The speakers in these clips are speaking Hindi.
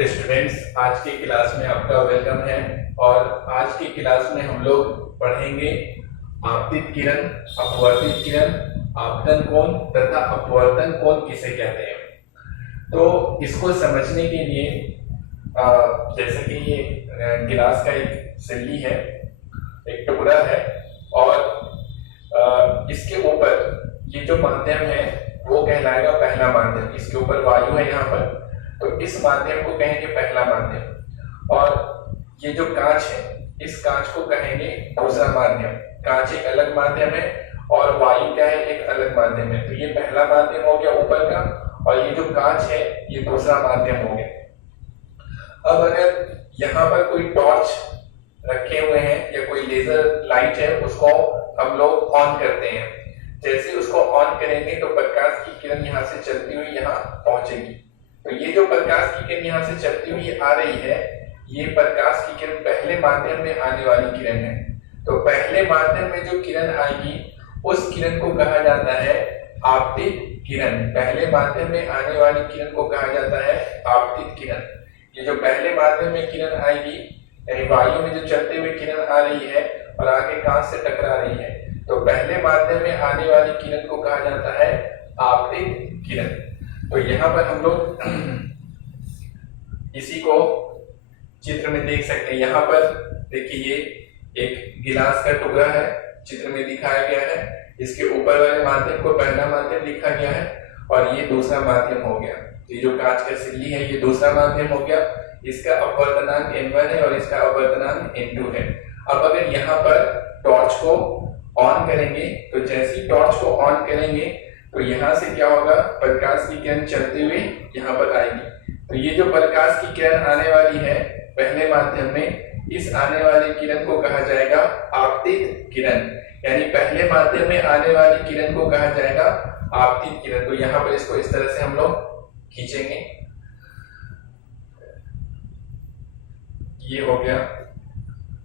स्टूडेंट्स, आज की क्लास में आपका वेलकम है। और आज की क्लास में हम लोग पढ़ेंगे आपतित किरण, अपवर्तित किरण, आपतन कोण तथा अपवर्तन कोण किसे कहते हैं। तो इसको समझने के लिए जैसे कि ये गिलास का एक सिल्ली है, एक टुकड़ा है, और इसके ऊपर ये जो माध्यम है वो कहलाएगा पहला माध्यम। इसके ऊपर वायु है यहाँ पर, तो इस माध्यम को कहेंगे पहला माध्यम। और ये जो कांच है, इस कांच को कहेंगे दूसरा माध्यम। कांच एक अलग माध्यम है और वायु क्या है, एक अलग माध्यम है। तो ये पहला माध्यम हो गया ऊपर का, और ये जो कांच है ये दूसरा माध्यम हो गया। अब अगर यहाँ पर कोई टॉर्च रखे हुए हैं या कोई लेजर लाइट है, उसको हम लोग ऑन करते हैं। जैसे उसको ऑन करेंगे तो प्रकाश की किरण यहाँ से चलती हुई यहाँ पहुंचेगी। तो ये जो प्रकाश की किरण यहाँ से चलती हुई आ रही है, ये प्रकाश की किरण पहले माध्यम में आने वाली किरण है। तो पहले माध्यम में जो किरण आएगी उस किरण को कहा जाता है आपतित किरण। पहले माध्यम में आने वाली किरण को कहा जाता है आपतित किरण। ये जो पहले माध्यम में किरण आएगी, यानी वायु में जो चलते हुए किरण आ रही है और आगे कांच से टकरा रही है, तो पहले माध्यम में आने वाली किरण को कहा जाता है आपतित किरण। तो यहाँ पर हम लोग इसी को चित्र में देख सकते हैं। यहाँ पर देखिए, ये एक गिलास का टुकड़ा है, चित्र में दिखाया गया है। इसके ऊपर वाले माध्यम को पहला माध्यम लिखा गया है और ये दूसरा माध्यम हो गया। ये जो कांच का सिल्ली है ये दूसरा माध्यम हो गया। इसका अपवर्तनांक n1 है और इसका अपवर्तनांक n2 है। अब अगर यहाँ पर टॉर्च को ऑन करेंगे, तो जैसे ही टॉर्च को ऑन करेंगे तो यहाँ से क्या होगा, प्रकाश की किरण चलते हुए यहाँ पर आएगी। तो ये जो प्रकाश की किरण आने वाली है पहले माध्यम में, इस आने वाली किरण को कहा जाएगा आपतित किरण। यानी पहले माध्यम में आने वाली किरण को कहा जाएगा आपतित किरण। तो यहाँ पर इसको इस तरह से हम लोग खींचेंगे। ये हो गया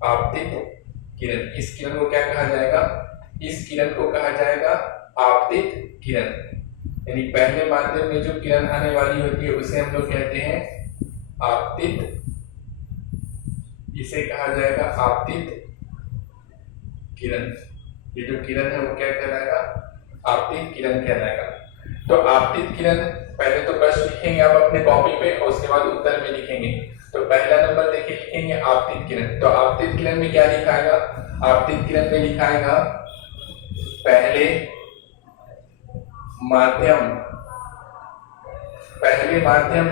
आपतित किरण। इस किरण को क्या कहा जाएगा, इस किरण को कहा जाएगा आपतित किरण। यानी पहले माध्यम में जो किरण आने वाली होती है उसे हम लोग कहते हैं आपतित, इसे कहा जाएगा आपतित किरण। ये जो किरण है वो क्या कहलाएगा, आपतित किरण कहलाएगा। तो आपतित किरण, पहले तो प्रश्न लिखेंगे आप अपने कॉपी पे और उसके बाद उत्तर में लिखेंगे। तो पहला नंबर देखिए, लिखेंगे आपतित किरण। तो आपतित किरण में क्या लिखाएगा, आपतित किरण में लिखाएगा पहले माध्यम, पहले माध्यम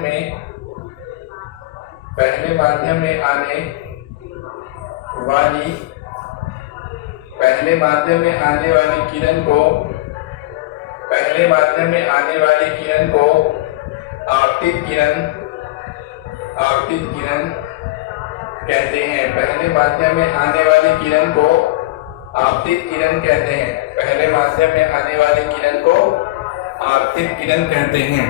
में आने वाली, पहले माध्यम में आने वाली किरण को, पहले माध्यम में आने वाली किरण को आपतित किरण, आपतित किरण कहते हैं। पहले माध्यम में आने वाली किरण को आपतित किरण कहते हैं। पहले माध्यम में आने वाली किरण को आपतित किरण कहते हैं।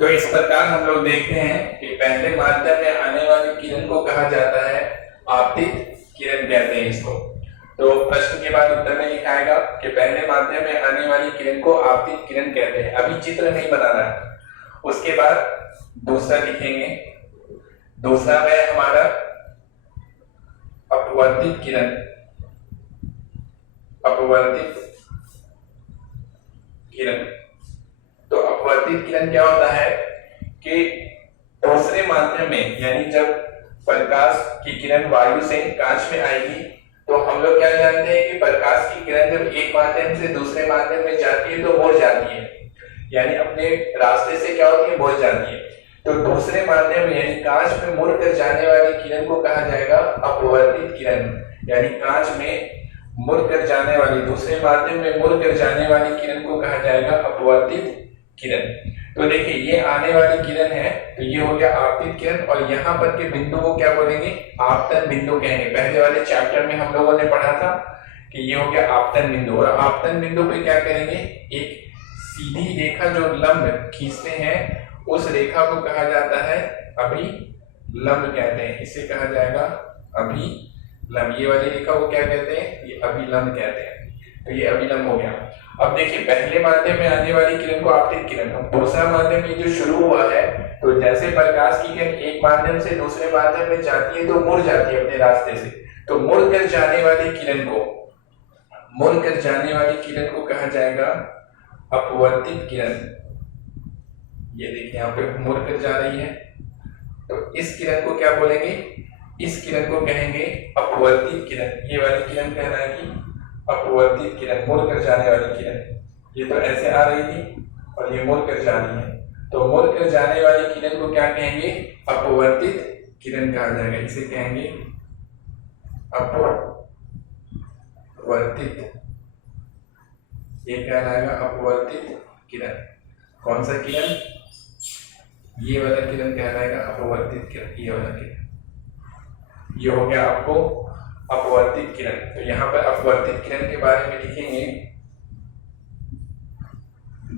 तो इस प्रकार हम लोग देखते हैं कि पहले माध्यम में आने वाली किरण को कहा जाता है आपतित किरण कहते हैं इसको। तो प्रश्न के बाद उत्तर में लिखाएगा कि पहले माध्यम में आने वाली किरण को आपतित किरण कहते हैं। अभी चित्र नहीं बनाना है। उसके बाद दूसरा लिखेंगे। दूसरा है हमारा अपवर्तित किरण। अपवर्तित किरण। तो अपवर्तित किरण क्या होता है कि दूसरे माध्यम में, यानी जब प्रकाश की किरण वायु से कांच में आएगी, तो हम लोग क्या जानते हैं कि प्रकाश की किरण जब एक माध्यम से दूसरे माध्यम में जाती है तो मुड़ जाती है, यानी अपने रास्ते से क्या होती है, मुड़ जाती है। तो दूसरे माध्यम में यानी कांच में मुड़ कर जाने वाली किरण को कहा जाएगा अपवर्तित किरण। यानी कांच में मुड़ कर जाने वाली, दूसरे माध्यम में मुड़ कर जाने वाली किरण को कहा जाएगा अपवर्तित किरण। तो देखिए, ये आने वाली किरण है, तो ये हो गया आपतित किरण। और यहाँ पर के बिंदु को क्या बोलेंगे, आपतन बिंदु कहेंगे। पहले वाले चैप्टर में हम लोगों ने पढ़ा था कि ये हो गया आपतन बिंदु। और आपतन बिंदु पे क्या करेंगे, एक सीधी रेखा जो लंब खींचते हैं उस रेखा को कहा जाता है अभिलंब कहते हैं। इसे कहा जाएगा अभिलंब। ये वाली रेखा को क्या कहते हैं, ये अभिलंब कहते हैं। तो ये अभिलंब हो गया। अब देखिए पहले माध्यम में आने वाली किरण को आपतित किरण, अब दूसरा माध्यम में जो शुरू हुआ है, तो जैसे प्रकाश की किरण एक माध्यम से दूसरे माध्यम में जाती है तो मुड़ जाती है अपने रास्ते से, तो मुड़ कर जाने वाली किरण को कहा जाएगा अपवर्तित किरण। ये देखिए यहाँ पे मुड़ कर जा रही है, तो इस किरण को क्या बोलेंगे, इस किरण को कहेंगे अपवर्तित किरण। ये वाली किरण कहलाएगी अपवर्तित किरण, मुड़ कर जाने वाली किरण। ये तो ऐसे आ रही थी और ये मुड़ कर जा रही है, तो मुड़ कर जाने वाली किरण को क्या कहेंगे, अपवर्तित किरण कहा जाएगा। इसे कहेंगे अपवर्तित, ये कहलाएगा अपवर्तित किरण। कौन सा किरण, ये वाला किरण कहलाएगा अपवर्तित किरण, ये वाला किरण। ये हो गया आपको अपवर्तित किरण। तो यहाँ पर अपवर्तित किरण के बारे में लिखेंगे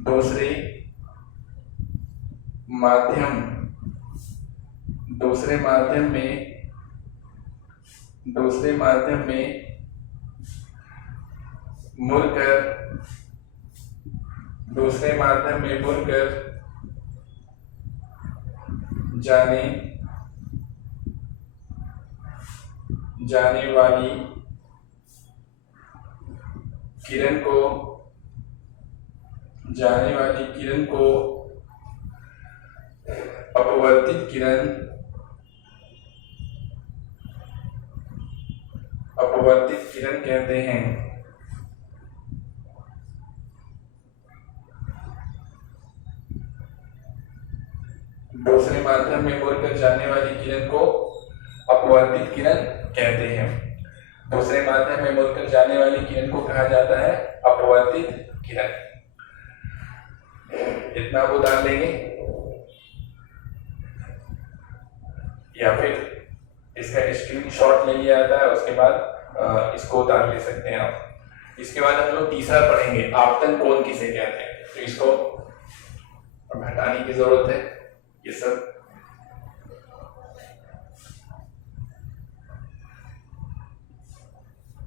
दूसरे माध्यम में मुड़कर जाने वाली किरण को अपवर्तित किरण कहते हैं। दूसरे माध्यम में मुड़कर जाने वाली किरण को अपवर्तित किरण कहते हैं। दूसरे माध्यम में मुड़कर जाने वाली किरण को कहा जाता है अपवर्तित किरण। इतना वो डाल लेंगे, या फिर इसका स्क्रीनशॉट ले लिया जाता है, उसके बाद इसको उतार ले सकते हैं आप। इसके बाद हम लोग तीसरा पढ़ेंगे आपतन कोण किसे कहते हैं, तो इसको अब हटाने की जरूरत है। ये सब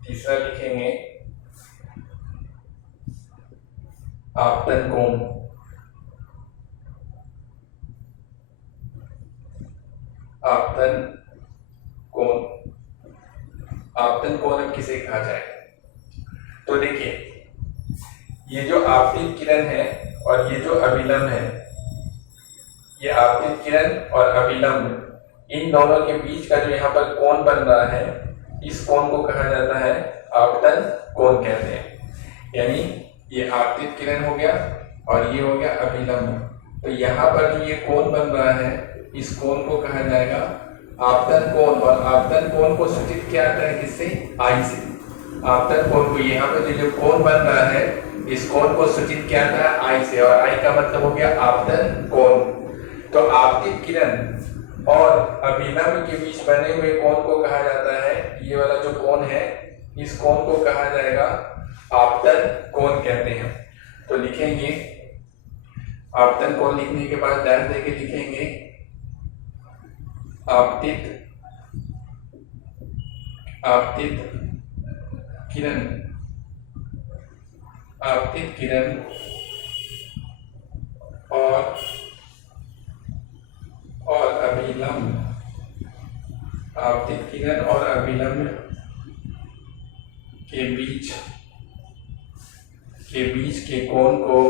तीसरा लिखेंगे आपतन कोण। आपतन कोण अब किसे कहा जाए, तो देखिए ये जो आपतित किरण है और ये जो अभिलंब है, ये आपतित किरण और अभिलंब, इन दोनों के बीच का जो यहाँ पर कोण बन रहा है, इस कोण को कहा जाता है आपतन कोण कहते हैं। यानी ये आपतित किरण हो गया और ये हो गया अभिलंब, तो यहाँ पर जो ये कोण बन रहा है, इस कोण को कहा जाएगा आपतन कोण। और आपतन कोण को सूचित किया जाता है किससे, आई से। आपतन कोण को, यहाँ पर जो कोण बन रहा है, इस कोण को सूचित किया जाता है आई से, और आई का मतलब हो गया आपतन कोण। तो आपतित किरण और अभिलंब के बीच बने हुए कोण को कहा जाता है, ये वाला जो कोण है, इस कोण को कहा जाएगा आपतन कोण कहते हैं। तो लिखेंगे आपतन कोण, लिखने के बाद डैश देके लिखेंगे आपतित किरण और अभिलंब, आपतित किरण और अभिलंब के बीच के कोण को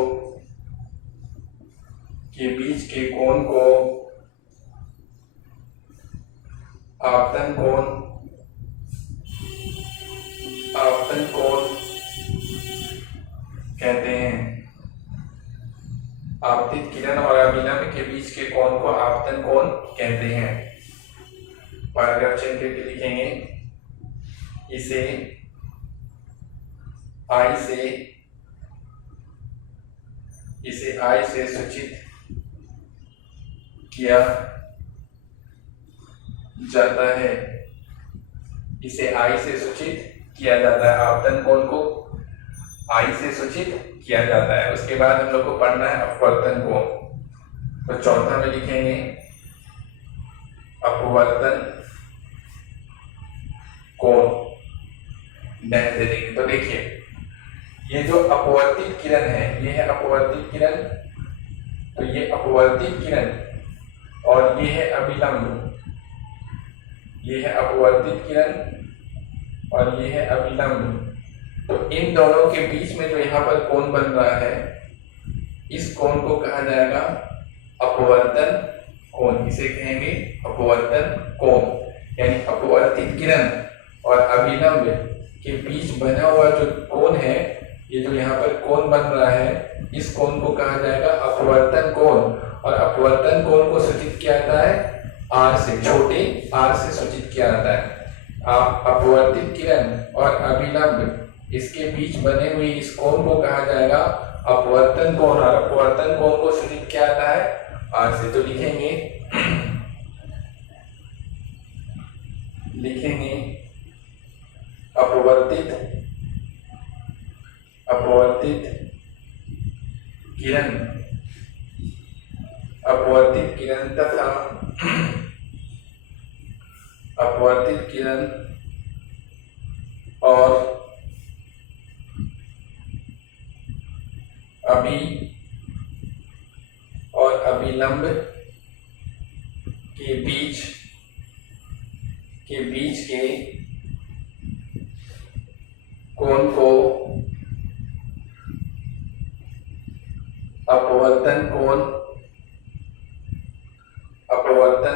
आपतन कोण कहते हैं। आपतित किरण और अभिलंब के बीच के कोण को आपतन कोण कहते हैं। पैराग्राफ चिन्ह करके लिखेंगे, इसे आई से सूचित किया जाता है। इसे आई से सूचित किया जाता है, आपतन कोण को आई से सूचित किया जाता है। उसके बाद हम लोग को पढ़ना है अपवर्तन कोण। तो चौथा में लिखेंगे अपवर्तन कोण, डैश दे देंगे। तो देखिए ये जो अपवर्तित किरण है, ये है अपवर्तित किरण, तो ये अपवर्तित किरण, और ये है अभिलंब, ये है अपवर्तित किरण और ये है अभिलंब। तो इन दोनों के बीच में जो यहाँ पर कोण बन रहा है, इस कोण को कहा जाएगा अपवर्तन कोण, इसे कहेंगे अपवर्तन कोण। यानी अपवर्तित किरण और अभिलंब के बीच बना हुआ जो कोण है, ये जो यहाँ पर कोण बन रहा है, इस कोण को कहा जाएगा अपवर्तन कोण। और अपवर्तन कोण को सूचित किया जाता है r से, छोटे r से सूचित किया जाता है। अपवर्तित किरण और अभिलंब इसके बीच बने हुए इस कोण को कहा जाएगा अपवर्तन कोण, और अपवर्तन कोण को सूचित किया जाता है r से। तो लिखेंगे अपवर्तित किरण तथा अपवर्तित किरण और अभिलंब के बीच के कोण को अपवर्तन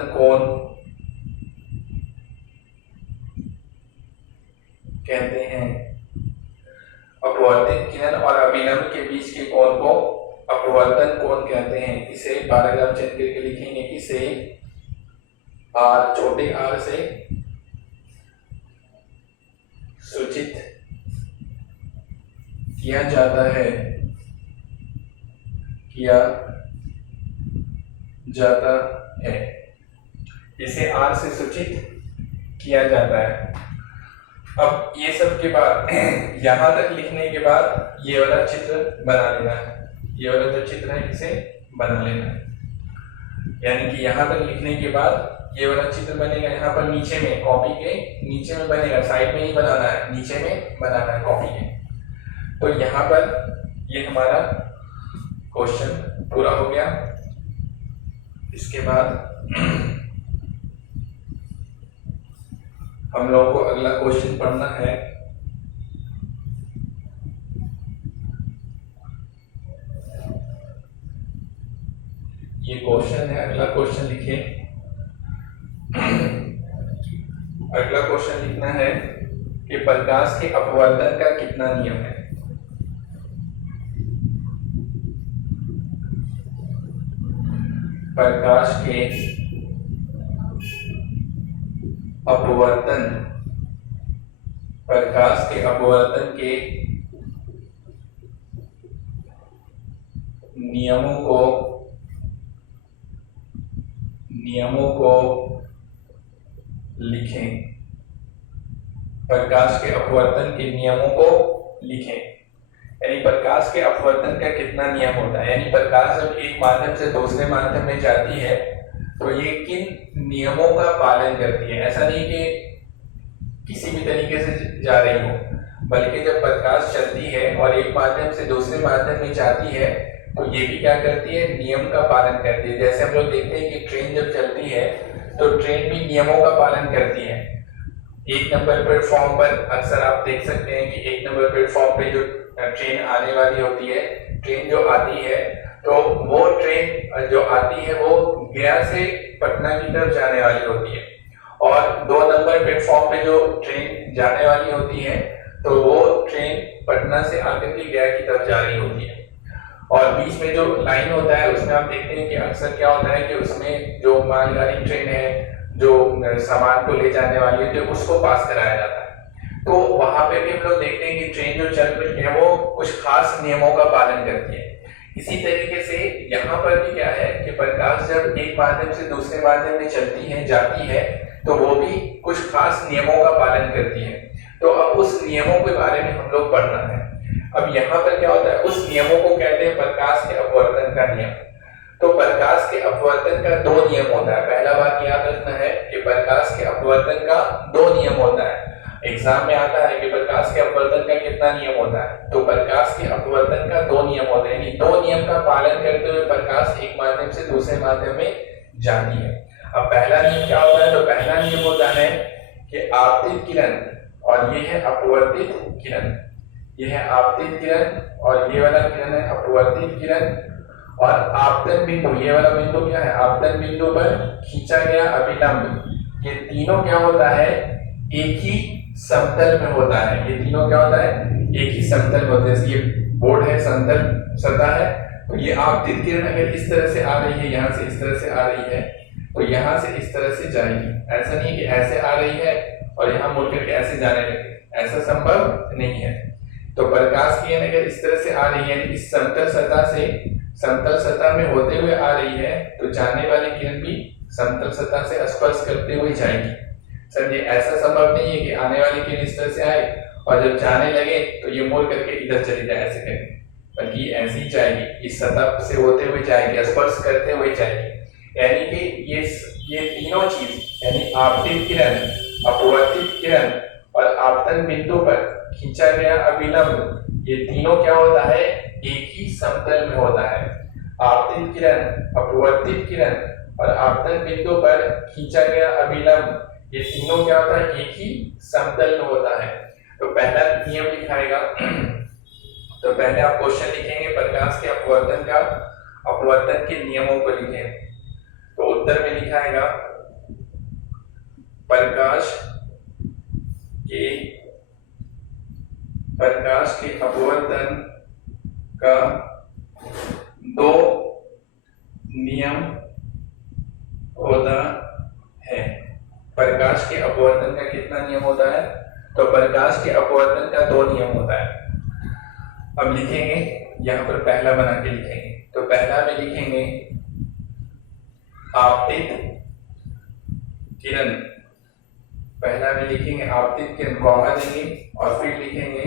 कोण कहते हैं। अपवर्तित किरण और अभिलंब के बीच के कोण को अपवर्तन कोण कहते हैं। इसे पैराग्राफ चिन्ह करके लिखेंगे, इसे r, छोटे r से सूचित किया जाता है, इसे r से सूचित किया जाता है। अब ये सब के बाद यहां तक लिखने के बाद ये वाला चित्र बना लेना है, ये वाला जो चित्र है इसे बना लेना है। यानी कि यहां तक लिखने के बाद ये वाला चित्र बनेगा, यहाँ पर नीचे में, कॉपी के नीचे में बनेगा, साइड में नहीं बनाना है, नीचे में बनाना है कॉपी के। तो यहाँ पर ये हमारा क्वेश्चन पूरा हो गया। इसके बाद हम लोगों को अगला क्वेश्चन पढ़ना है। ये क्वेश्चन है, अगला क्वेश्चन लिखिए। अगला क्वेश्चन लिखना है कि प्रकाश के अपवर्तन का कितना नियम है। प्रकाश के अपवर्तन के नियमों को लिखें। प्रकाश के अपवर्तन के नियमों को लिखें। यानी प्रकाश के अपवर्तन का कितना नियम होता है, यानी प्रकाश जब एक माध्यम से दूसरे माध्यम में जाती है तो ये किन नियमों का पालन करती है। ऐसा नहीं कि किसी भी तरीके से जा रही हो, बल्कि जब प्रकाश चलती है और एक माध्यम से दूसरे माध्यम में जाती है तो ये भी क्या करती है, नियम का पालन करती है। जैसे हम लोग देखते हैं कि ट्रेन जब चलती है तो ट्रेन भी नियमों का पालन करती है। एक नंबर प्लेटफॉर्म पर अक्सर आप देख सकते हैं कि एक नंबर प्लेटफॉर्म पे जो ट्रेन आने वाली होती है, ट्रेन जो आती है, तो वो ट्रेन जो आती है वो गया से पटना की तरफ जाने वाली होती है, और 2 नंबर प्लेटफॉर्म पे जो ट्रेन जाने वाली होती है तो वो ट्रेन पटना से आकर के गया की तरफ जा रही होती है। और बीच में जो लाइन होता है उसमें आप देखते हैं कि अक्सर क्या होता है कि उसमें जो मालगाड़ी ट्रेन है, जो सामान को ले जाने वाली होती है, उसको पास कराया जाता है। तो वहां पे भी हम लोग देखते हैं कि ट्रेन जो चल रही है वो कुछ खास नियमों का पालन करती है। इसी तरीके से यहाँ पर भी क्या है कि प्रकाश जब एक माध्यम से दूसरे माध्यम में चलती है, जाती है, तो वो भी कुछ खास नियमों का पालन करती है। तो अब उस नियमों के बारे में हम लोग पढ़ना है। अब यहाँ पर क्या होता है, उस नियमों को कहते हैं प्रकाश के अपवर्तन का नियम। तो प्रकाश के अपवर्तन का 2 नियम होता है। पहला बात याद रखना है कि प्रकाश के अपवर्तन का 2 नियम होता है। एग्जाम में आता है कि प्रकाश के अपवर्तन का कितना नियम होता है, तो प्रकाश के अपवर्तन का 2 नियम होते हैं, यानी 2 नियम का पालन करते हुए प्रकाश एक माध्यम से दूसरे माध्यम में जाती है। अब पहला नियम क्या होता है, तो पहला नियम होता है कि आपतित किरण और ये है अपवर्तित किरण, ये है आपतित किरण और ये वाला किरण है अपवर्तित किरण, और आपतन बिंदु, ये वाला बिंदु क्या है, आपतन बिंदु पर खींचा गया अभिलंब, ये तीनों क्या होता है, एक ही समतल में होता है। ये तीनों क्या होता है, एक ही समतल में होते हैं। ये बोर्ड है, समतल सतह है, तो ये आपतित किरण अगर इस तरह से आ रही है, यहाँ से इस तरह से आ रही है, तो यहाँ से इस तरह से जाएगी। ऐसा नहीं कि ऐसे आ रही है और यहाँ मुड़ करके ऐसे जाने लगे, ऐसा संभव नहीं है। तो प्रकाश की किरण अगर इस तरह से आ रही है, इस समतल सतह से समतल सतह में होते हुए आ रही है, तो जाने वाली किरण भी समतल सतह से स्पर्श करते हुए जाएगी। समझिए, ऐसा संभव नहीं है कि आने वाली किरण इस तरह से आए और जब जाने लगे तो ये मोड़ करके इधर चली जाए, ऐसे करके, बल्कि ऐसे ही जाएगी, इस सतह से होते हुए जाएगी, स्पर्श करते हुए जाएगी। यानी कि ये तीनों चीज, यानी आपतित किरण, अपवर्तित किरण और आपतन बिंदु पर खींचा गया अभिलंब, ये तीनों क्या होता है, एक ही समतल में होता है। आपतित किरण, अपवर्तित किरण और आपतन बिंदु पर खींचा गया अभिलंब, ये तीनों क्या होता है, एक ही समतल में होता है। तो पहला नियम लिखाएगा, तो पहले आप क्वेश्चन लिखेंगे प्रकाश के अपवर्तन के नियमों को लिखें। तो उत्तर में लिखाएगा प्रकाश के अपवर्तन का 2 नियम होता है। प्रकाश के अपवर्तन का कितना नियम होता है, तो प्रकाश के अपवर्तन का 2 नियम होता है। अब लिखेंगे, यहां पर पहला बना के लिखेंगे। तो पहला में लिखेंगे आपतित किरण, पहला में लिखेंगे आपतित किरण, कॉमा देंगे और फिर लिखेंगे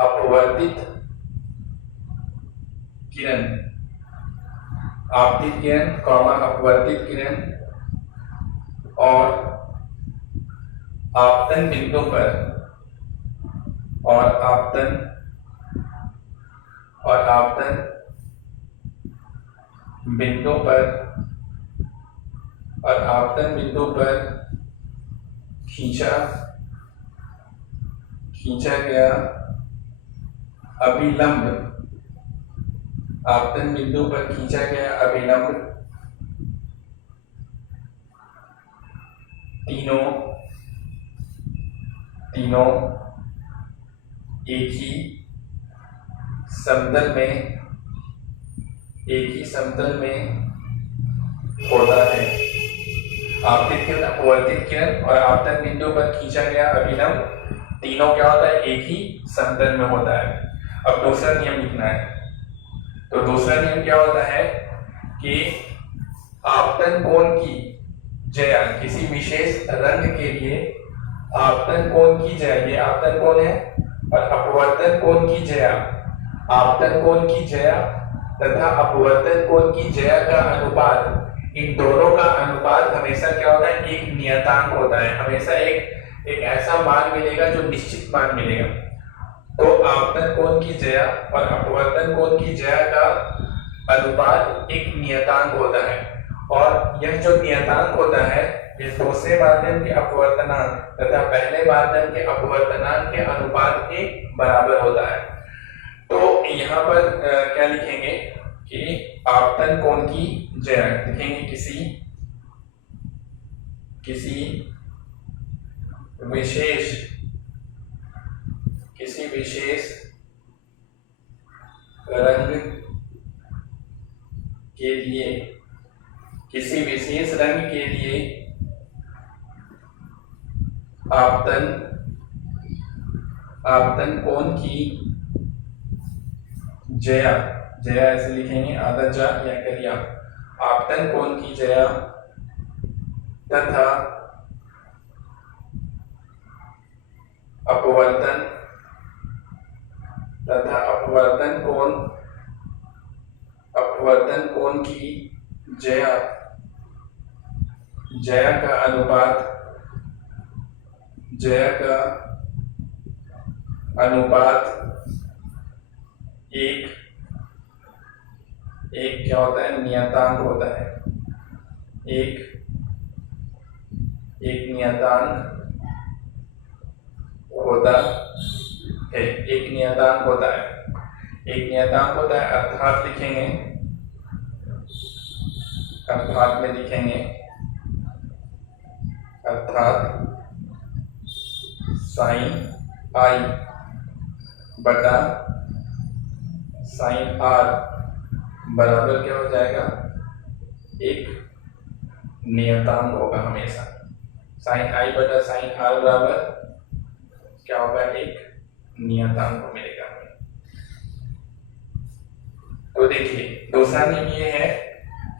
अपवर्तित किरण, आपतित किरण कॉमा अपवर्तित किरण, और आपतन बिंदु पर आपतन बिंदु पर खींचा गया अभिलंब, आपतन बिंदु पर खींचा गया अभिलंब तीनों एक ही समतल में होता है। आपतित किरण, अपवर्तित किरण और आपतन बिंदु पर खींचा गया अभिलंब तीनों क्या होता है, एक ही समतल में होता है। अब दूसरा नियम लिखना है। तो दूसरा नियम क्या होता है कि आपतन कोण की ज्या, किसी विशेष रंग के लिए आपतन कोण की ज्या, ये आपतन कोण है, और अपवर्तन कोण की ज्या, आपतन कोण की ज्या तथा अपवर्तन कोण की ज्या का अनुपात, इन दोनों का अनुपात हमेशा क्या होता है, एक नियतांक होता है। हमेशा एक ऐसा मान मिलेगा जो निश्चित मान मिलेगा। तो आपतन कोण की ज्या और अपवर्तन कोण की ज्या का अनुपात एक नियतांक होता है, और यह जो नियतांक होता है इस दूसरे माध्यम के अपवर्तनांक तथा पहले माध्यम के अपवर्तनांक के अनुपात के बराबर होता है। तो यहाँ पर क्या लिखेंगे कि आपतन कोण की ज्या लिखेंगे किसी विशेष रंग के लिए, किसी विशेष रंग के लिए आपतन कोण की ज्या ऐसे लिखेंगे, आधा जा या करिया, आपतन कोण की ज्या तथा अपवर्तन कोण की ज्या का अनुपात जया का अनुपात एक क्या होता है, नियतांक होता है। एक नियतांक होता है। एक नियतांक होता है। एक नियतांक होता है, अर्थात लिखेंगे, अर्थात में लिखेंगे, अर्थात साइन आई बटा साइन आर बराबर क्या हो जाएगा, एक नियतांक होगा हमेशा। साइन आई बटा साइन आर बराबर क्या होगा, एक नियतांक को मिलेगा हमें। तो देखिए दूसरा नियम ये है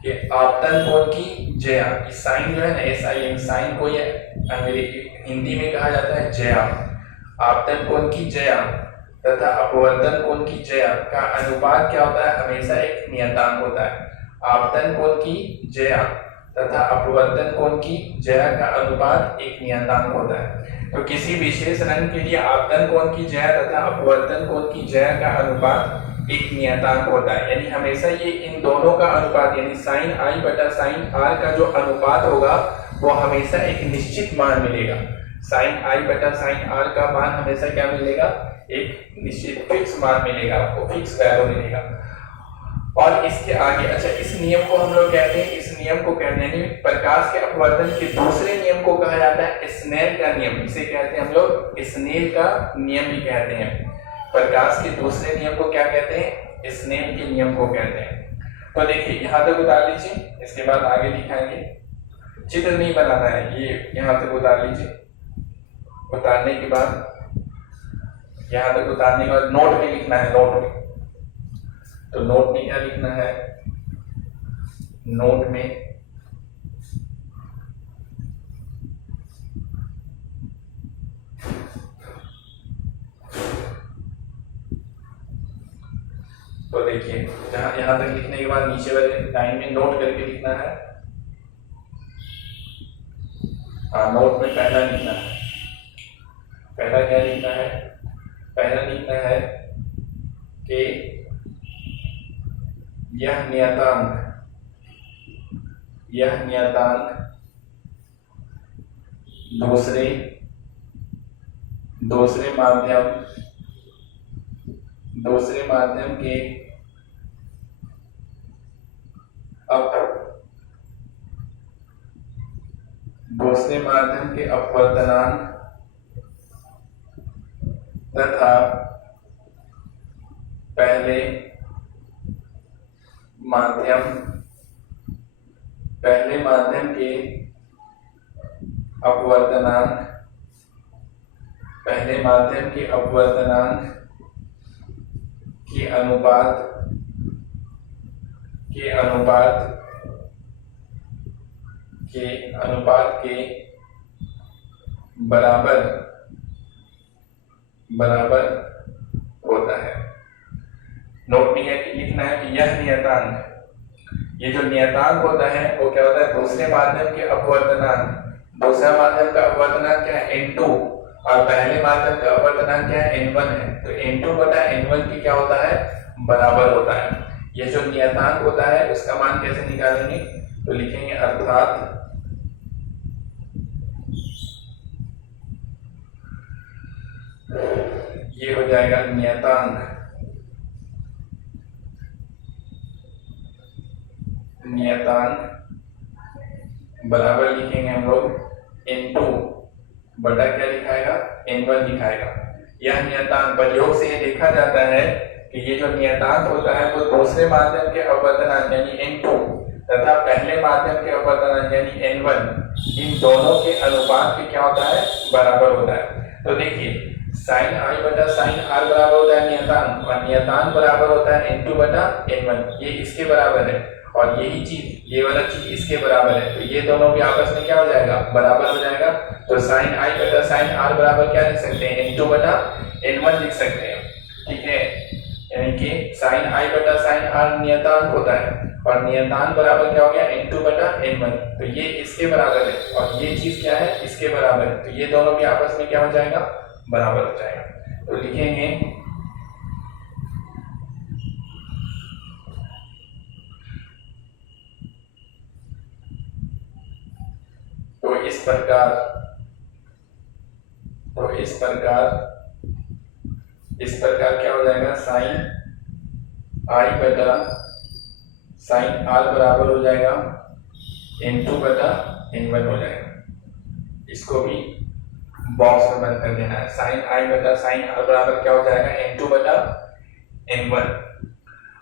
कि आपतन कोण की जया, साइन जो है ना, SIN, साइन को ये अंग्रेजी हिंदी में कहा जाता है जया। आपतन कोण की जया तथा अपवर्तन कोण की जया का अनुपात क्या होता है, हमेशा एक नियतांक होता है। आपतन कोण की जया तथा अपवर्तन कोण की जया का अनुपात एक नियतांक होता है। तो किसी विशेष रंग के लिए आपतन कोण की जया तथा अपवर्तन कोण की जया का अनुपात एक नियतांक होता है। यानी हमेशा ये इन दोनों का अनुपात, यानी साइन आई बटा साइन आर का जो अनुपात होगा वो हमेशा एक निश्चित मान मिलेगा। साइन आई बटा साइन आर का मान हमेशा क्या मिलेगा, एक निश्चित फिक्स मान मिलेगा, आपको फिक्स वैल्यू मिलेगा। और इसके आगे, अच्छा, इस नियम को हम लोग कहते हैं, इस नियम को कहते हैं प्रकाश के अपवर्तन के दूसरे नियम को कहा जाता है स्नेल का नियम। इसे कहते हैं हम लोग स्नेल का नियम भी कहते हैं। प्रकाश के दूसरे नियम को क्या कहते हैं, स्नेल के नियम को कहते हैं। तो देखिए यहां तक उतार लीजिए, इसके बाद आगे दिखाएंगे। चित्र नहीं बनाना है, ये यहां तक उतार लीजिए। उतारने के बाद, यहां तक उतारने के बाद नोट में लिखना है, नोट में। तो नोट में क्या लिखना है, नोट में तो देखिए जहां यहां तक लिखने के बाद नीचे वाले लाइन में नोट करके लिखना है। हाँ, नोट में पहला लिखना है। पहला क्या लिखना है, पहला लिखना है कि यह नियतांक दूसरे माध्यम के अपवर्तनांक तथा पहले माध्यम के अपवर्तनांक के अनुपात के बराबर होता है। नोट में लिखना है कि यह नियतांक, ये जो नियतांक होता है वो क्या होता है, दूसरे माध्यम के अपवर्तनांक। दूसरा माध्यम का अपवर्तनांक क्या है, N2, और पहले माध्यम का अपवर्तनांक क्या है, N1 है। तो N2 बटा N1 की क्या होता है, बराबर होता है। ये जो नियतांक होता है उसका मान कैसे निकालेंगे, तो लिखेंगे अर्थात ये हो जाएगा नियतांक बराबर लिखेंगे हम लोग N2 बटा क्या लिखाएगा, N1 लिखाएगा। यह नियतांक, प्रयोग से ये देखा जाता है कि ये जो नियतांक होता है वो दूसरे माध्यम के अपवर्तनांक यानी N2 तथा पहले माध्यम के अपवर्तनांक यानी N1, इन दोनों के अनुपात के क्या होता है, बराबर होता है। तो देखिए साइन आई बटा साइन आर बराबर होता है नियतांक, और नियतांक बराबर होता है N2 बटा N1, ये इसके बराबर है, और यही चीज, ये वाला चीज इसके बराबर है। तो ये दोनों भी आपस में क्या हो जाएगा, बराबर हो जाएगा। तो साइन आई बटा साइन आर बराबर क्या लिख सकते हैं, N2 बटा N1 लिख सकते हैं। ठीक है, यानी कि साइन आई बटा साइन आर नियतांक होता है, और नियतांक बराबर क्या हो गया n2 बटा n1, तो ये इसके बराबर है और ये चीज क्या है इसके बराबर है, तो ये दोनों भी आपस में क्या हो जाएगा, बराबर हो जाएगा। तो लिखेंगे तो इस प्रकार क्या हो जाएगा, साइन आई बटा साइन आर बराबर हो जाएगा n2 बटा n1 हो जाएगा। इसको भी बॉक्स में बंद कर देना है। साइन आई बटा साइन आर बराबर क्या हो जाएगा, n2 बटा n1।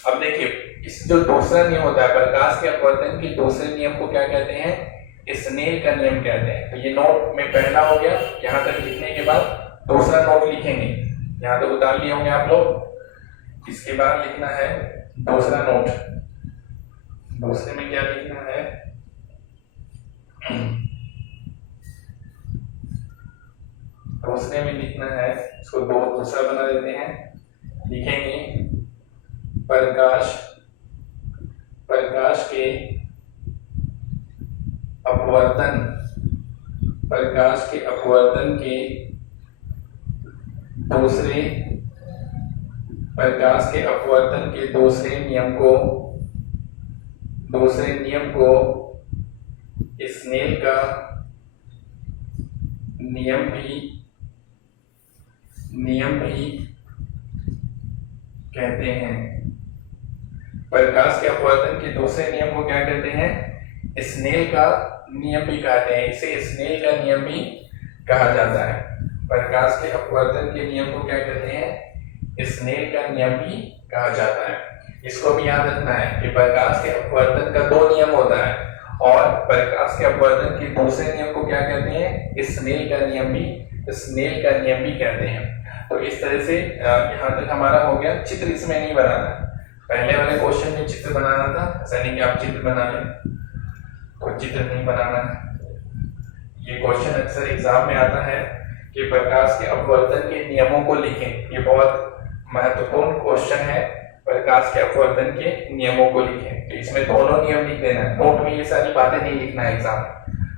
अब देखिए इस जो दूसरा नियम होता है प्रकाश के अपवर्तन के दूसरे नियम को क्या कहते हैं, स्नेल का नियम कहते हैं। तो ये नोट में पहला हो गया, यहाँ तक लिखने के बाद दूसरा नोट लिखेंगे, यहाँ तक उतार लिए होंगे आप लोग। इसके बाद लिखना है दूसरा नोट। दूसरे में क्या लिखना है, दूसरे में लिखना है, इसको दूसरा बना देते हैं, लिखेंगे प्रकाश के अपवर्तन के दूसरे नियम को स्नेल का नियम भी कहते हैं। प्रकाश के अपवर्तन के दूसरे नियम को क्या कहते हैं, स्नेल का नियम भी कहते हैं, इसे स्नेल का नियम भी कहा जाता है। प्रकाश के अपवर्तन के नियम को क्या कहते हैं, स्नेल का नियम भी कहा जाता है। इसको भी याद रखना है कि प्रकाश के अपवर्तन का दो नियम होता है और प्रकाश के अपवर्तन के दूसरे नियम को क्या कहते हैं, स्नेल का नियम भी कहते हैं। तो इस तरह से यहाँ तक हमारा हो गया। चित्र इसमें नहीं बनाना, पहले वाले क्वेश्चन में चित्र बनाना था, ऐसा नहीं कि आप चित्र बना लें, तो चित्र नहीं बनाना है। ये क्वेश्चन अक्सर एग्जाम में आता है कि प्रकाश के अपवर्तन के नियमों को लिखें। ये बहुत महत्वपूर्ण क्वेश्चन है, प्रकाश के अपवर्तन के नियमों को लिखें। तो इसमें दोनों नियम लिख देना है, नोट में ये सारी बातें नहीं लिखना है एग्जाम में,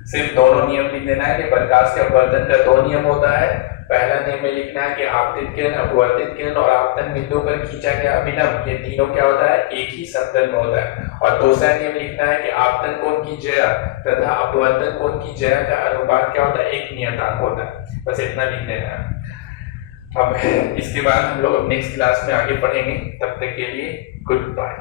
सिर्फ दोनों नियम लिख देना है कि प्रकाश के अपवर्तन का दो नियम होता है। पहला नियम में लिखना है कि आपतित किरण, अपवर्तित किरण और आपतन बिंदु पर खींचा गया अभिलंब, ये तीनों क्या होता है, एक ही समतल में होता है। और दूसरा नियम लिखना है कि आपतन कोण की ज्या तथा अपवर्तन कोण की ज्या का अनुपात क्या होता है, एक नियतांक होता है। बस इतना लिख देना है। अब इसके बाद हम लोग नेक्स्ट क्लास में आगे पढ़ेंगे, तब तक के लिए गुड बाय।